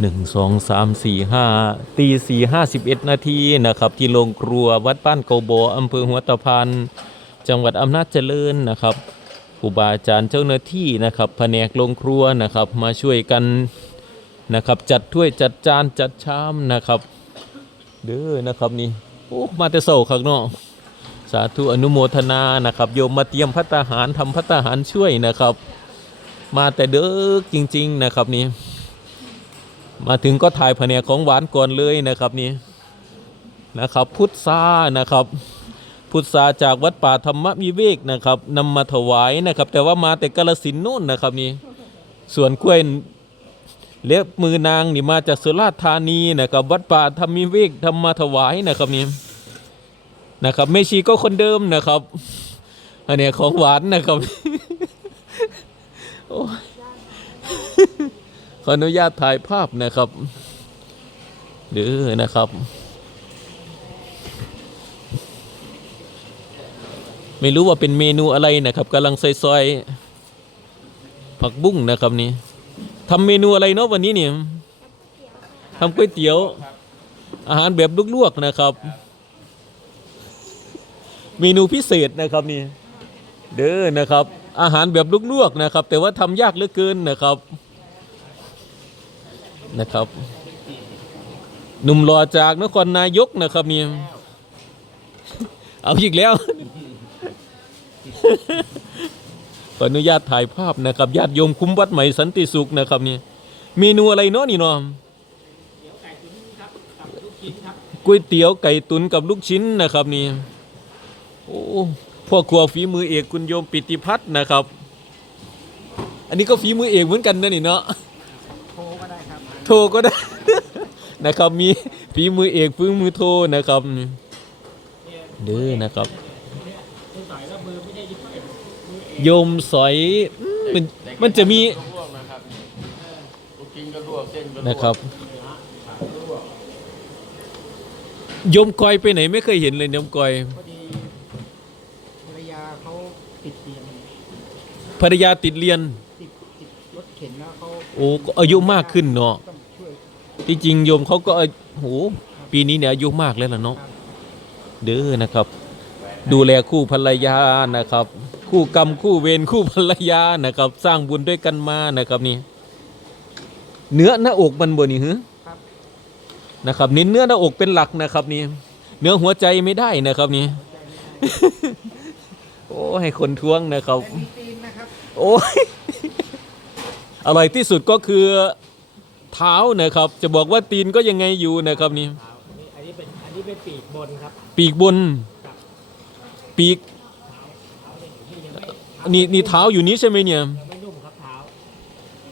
หนึ่งสองสามสี่ห้าตีสี่ห้าสิบเอ็ดนาทีนะครับที่โรงครัววัดบ้านโกโบอำเภอหัวตะพานจังหวัดอำนาจเจริญนะครับครูบาอาจารย์เจ้าหน้าที่นะครับแผนกโรงครัวนะครับมาช่วยกันนะครับจัดถ้วยจัดจานจัดชามนะครับเด้อนะครับนี่โอ้มาแต่เศร้าข้างนอกสาธุอนุโมทนานะครับโยมมาเตรียมพัตตาหารทำพัตตาหารช่วยนะครับ มาแต่เด้อจริง ๆ นะครับนี่ มาถึงก็ถ่ายแผนกของหวานก่อนเลยนะครับนี่นะครับ พุทธานะครับ พุทธาจากวัดป่าธรรมวิเวกนะครับนำมาถวายนะครับ แต่ว่ามาแต่กาลสินนู่นนะครับนี่ส่วนกล้วยเล็บมือนางนี่มาจากสุราษฎร์ธานีนะครับ วัดป่าธรรมวิเวกทำมาถวายนะครับนี่นะครับเมชีก็คนเดิมนะครับอันนี้ของหวานนะครับโอ้ย ขออนุญาตถ่ายภาพนะครับเด้อนะครับ ไม่รู้ว่าเป็นเมนูอะไรนะครับกำลังซอยๆผักบุ้งนะครับนี่ทำเมนูอะไรเนาะวันนี้เนี่ยทำก๋วยเตี๋ยว อาหารแบบลวกๆนะครับ เมนูพิเศษนะครับนี่เด้อนะครับ อาหารแบบลวกๆนะครับ แต่ว่าทำยากเหลือเกินนะครับ นะครับ หนุ่มหล่อจากนครนายกนะครับนี่เอาอีกแล้ว ขออนุญาตถ่ายภาพนะครับญาติโยมคุ้มวัดใหม่สันติสุขนะครับนี่เมนูอะไรเนาะนี่เนาะก๋วยเตี๋ยวไก่ตุ๋นกับลูกชิ้นนะครับนี่โอ้พ่อครัวฝีมือเอกคุณโยมปิติพัฒน์นะครับ อันนี้ก็ฝีมือเอกเหมือนกันนะนี่เนาะ โทรก็ได้ครับ โทรก็ได้ นะครับมีฝีมือเอกฝีมือโทรนะครับเด้อนะครับคุณสายแล้วมือไม่ได้ยึดเก็บโยมสอยมันมันจะมีลวกนะครับลูกชิ้นก็ลวกเส้นก็ลวกนะครับโยมกอยไปไหนไม่เคยเห็นเลยโยมกอยพอดีภรรยาเขาติดเตียงภรรยาติดเรียนติดติดรถเข็นแล้วเขาโอ้ก็อายุมากขึ้นเนาะต้องช่วย ที่จริงโยมเขาก็อายุโหปีนี้เนี่ยอายุมากแล้วล่ะเนาะเด้อนะครับ ดูแลคู่ภรรยานะครับ คู่กรรมคู่เวรคู่ภรรยานะครับ สร้างบุญด้วยกันมานะครับนี่เนื้อหน้าอกมันบ่นี่หือครับ นะครับเน้นเนื้อหน้าอกเป็นหลักนะครับนี่เนื้อหัวใจไม่ได้นะครับนี่ โอ้ให้คนท้วงนะครับแต่มีตีนนะครับโอ้ยอร่อยที่สุดก็คือ เท้านะครับ จะบอกว่าตีนก็ยังไงอยู่นะครับนี่อันนี้เป็นอันนี้เป็นปีกบนครับปีกบน ปีกนี่นี่เท้าอยู่นี้ใช่ไหมเนี่ย ยัง